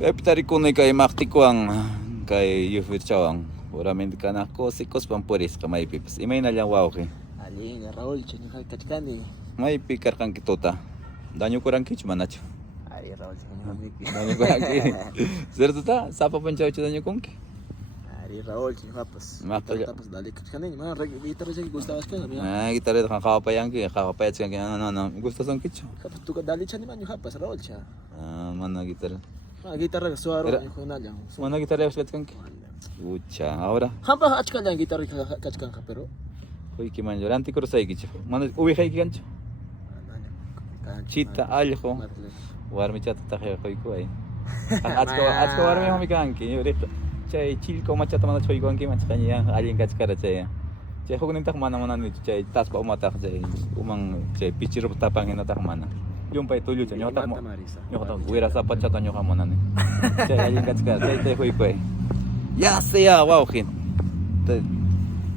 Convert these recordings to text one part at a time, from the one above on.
Kay pitari kunay kay maktikuang kay Yufir Chawang. Puramente ka na ko sikos pampuris ka may pipas. Imay na lang wow ke. Ali, Raúl, chino kachkani. May pikar kang kitota. Danyo kurang kich manacho. Ali, Raúl, chino miki. Danyo kurang ki. Zerto ta sapa panchaw danyo kung ki. Ali, Raúl, chino kapas. Makta- Tapos dali kachkani, man gitar siya gustabas ka. Ah, gitarre kang kakapayang ki, kakapayat kang ano. Gusto sang kicho. Kapag tuka dali siya naman yung kapas, Raúl siya. Ah, mana gitarre. Gitar ka suaro Pero- yung kuna lang. Mana gitarre uskat kang ki. Ucha, ahora. Hampa achka lang gitar kachkan ka pero. Hoy ki manjo, anti ko say kicho. Mana uwi kay ki kancho. Chita aljo. Warmi chata takya koy ko ay. Atsko warmi homi kanki. Yuri. Chay chil ko machata mana choy kanki machkanya alien kachkara chay. Chay hognin tak mana mana ni chay tas pa umatak chay. Umang chay pichiro tapangin na tak mana. Yung pa itulyo chay nyotak mo. Nyotak wira sa pachata nyo ka mona ni. Chay alien kachkara chay hoy ko ay. Ya sea wow kin.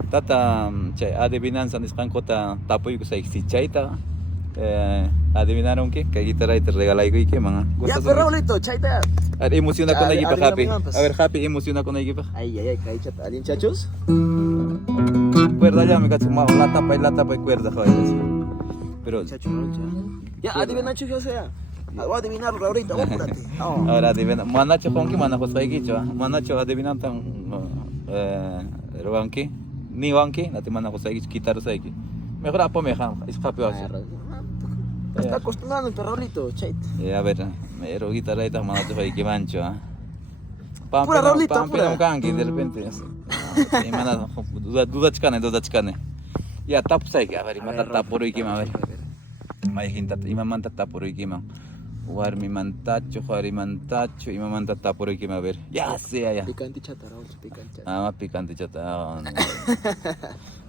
Tata chay adivinanza niskan kota tapoy ko sa si chayta. Adivinaron que guitarra y te regalai ko que mga Ya, pero Raulito, chaita. A ver, emociona con la equipa Adivina Happy. naman, pas. A ver, Happy emociona con la equipa. Ay, kay chat. Alin chachos? Cuerda ya me cacho más la tapa y cuerda joder. Pero Chacho, Raúl, ya. Ya, adivina chucho sea. Voy a adivinar ahorita, apúrate. ahora adivina manacho con que mana josai kicho. Manacho adivinan tan robanki ni wanki nati mana josai kicho quitar saiki. Mejor apo me jam, es Happy así. Está acostumbrado el Raulito, chait. A ver, me ero guitarra y ta manacho hoy que mancho. Pura, Raulito, Pampina pura. kanki de repente. Y mana duda chkane. Ya tap sai que a ver, mata taporo y que a ver. May hinta imamanta taporo y que Warmi mantacho, imamanta taporo y que a ver. Ya sea ya. Picante chata, Raúl, picante chata. Ah, más picante chata.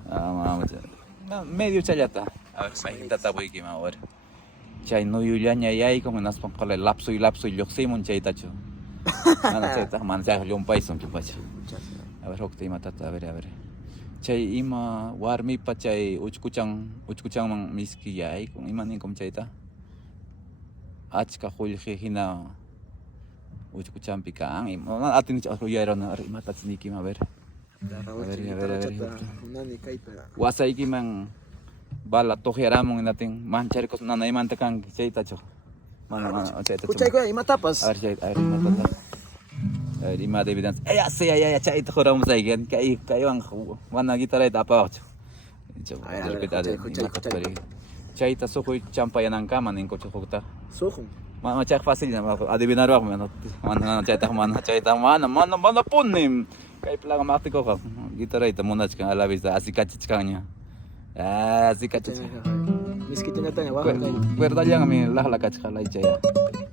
Mama. Medio chayata. A ver, may hinta tapo y que a ver. Chay no yulianya yay como nas pangkala lapso y yoximon chay tacho. Mana chay ta man chay yung paison que pacho. A ver, hokte matata a ver. Chay ima warmi pa chay uchkuchang mang miski yay kung imanin kom chay ta. Achka hulhi hina uchkuchang pikang. Atin ako yayro na matat sniki ma ver. Raúl, A ver. chata. Nani kay pa. Wasay ki mang bala tohiramong nating manchar ko nanay mantakang chay tacho. Mana chay tacho. Kuchay ko, imatapas. A ver, matata. A ver, ima de evidencia. Ya, chay ito ko ramo sa igen. Kayo ang wana gitarra ito apa ako. Ay, a ver, kuchay. Chay ito sukoy champayan ang kama ning ko chukota. Sojum. Macak fácil na adivinar ako mana chay ito mana punim. Kay pala makti ko ka. Gitarra ito muna chikang alabis así kanya. Así kachich. Miski tanya, wala kay. Cuerda lang kami lahlakach kalay chaya.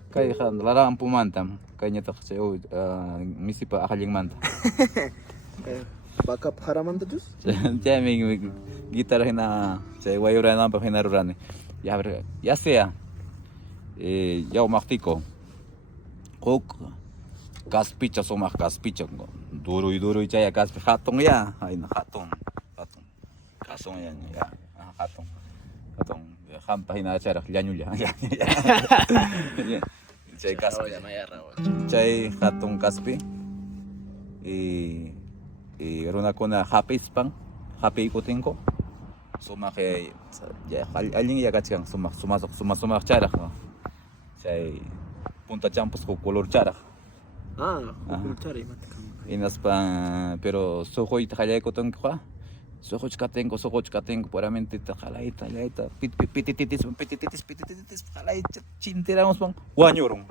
Kay kan larang pumantam. Kay niya to kasi misi pa akaling manta. Backup haraman ta jus? Chay may gitarra hina chay wayura na pa hinaruran. Ya sea yaw maktiko. Kok kaspicha sumak kaspicha. Duroy chaya kaspi hatong ya. Ay na hatong. Kasong yan ya. Hatong. Hampahin na charak lanyul ya. Chay kaspi. Chay hatong kaspi. Runa ko na happy spang. Happy ikutin ko. Sumake aling ya kachang sumasok charak. Chay punta champus ko color charak. Kuchay matakam. Inas pa pero sokoy takalay ko tong kwa. Sokoch katengo puramente takalaita pitititis kalay chintiramos pang wanyorong.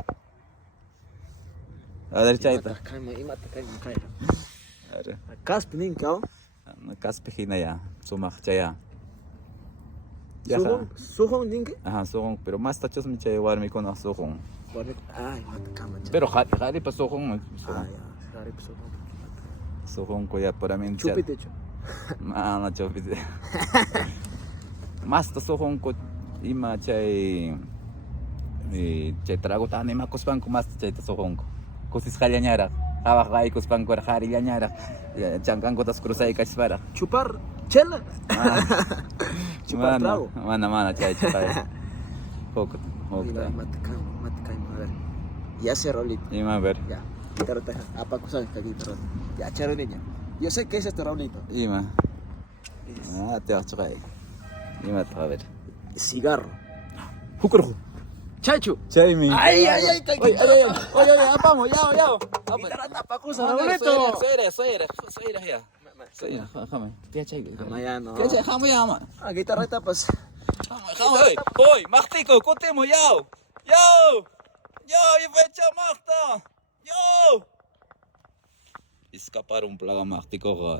Adar chaita. Imatakay mo kay. Are Kasp ning kao. kaspehina ya sumak chaya. Suhong ning. Ajá, sokong pero mas tachos mi chay warmi ko na sokong. Ay, matakam. Pero kali pa sokong. Sarip suhong. Sokong ko ya puramente. Chupit hecho. Mana chupit. Mas to sokong ko ima chay trago tani makospan ko mas chay to sokong ko. Kusis kalanyara. Hawak kay kuspan ko hari lanyara. Changkang ko tas krusay kaspara. Chupar chela. Chupar trago. Mana chay. Hok. Matakam. Y hace Raulito. Ima, a ver. Ya, guitarra está. Apa cosa esta guitarra. Ya, charo niño. Yo sé qué es este Raulito. Ima. Es Te vas a chocar. Ima, a ver. cigarro. Hukuro. Chacho. Chaimi. Ay, ay, ay, Oye, vamos, ya. Guitarra tapa cosa, Soy Raulito. ya. Soy, déjame. Tía Chay. Amaya no. Tía Chay, déjame ya, man. Ah, guitarra tapas. Déjame, hoy, Martico, contemos, yo, y fecha, Marta, yo. Escapar un plaga Martico,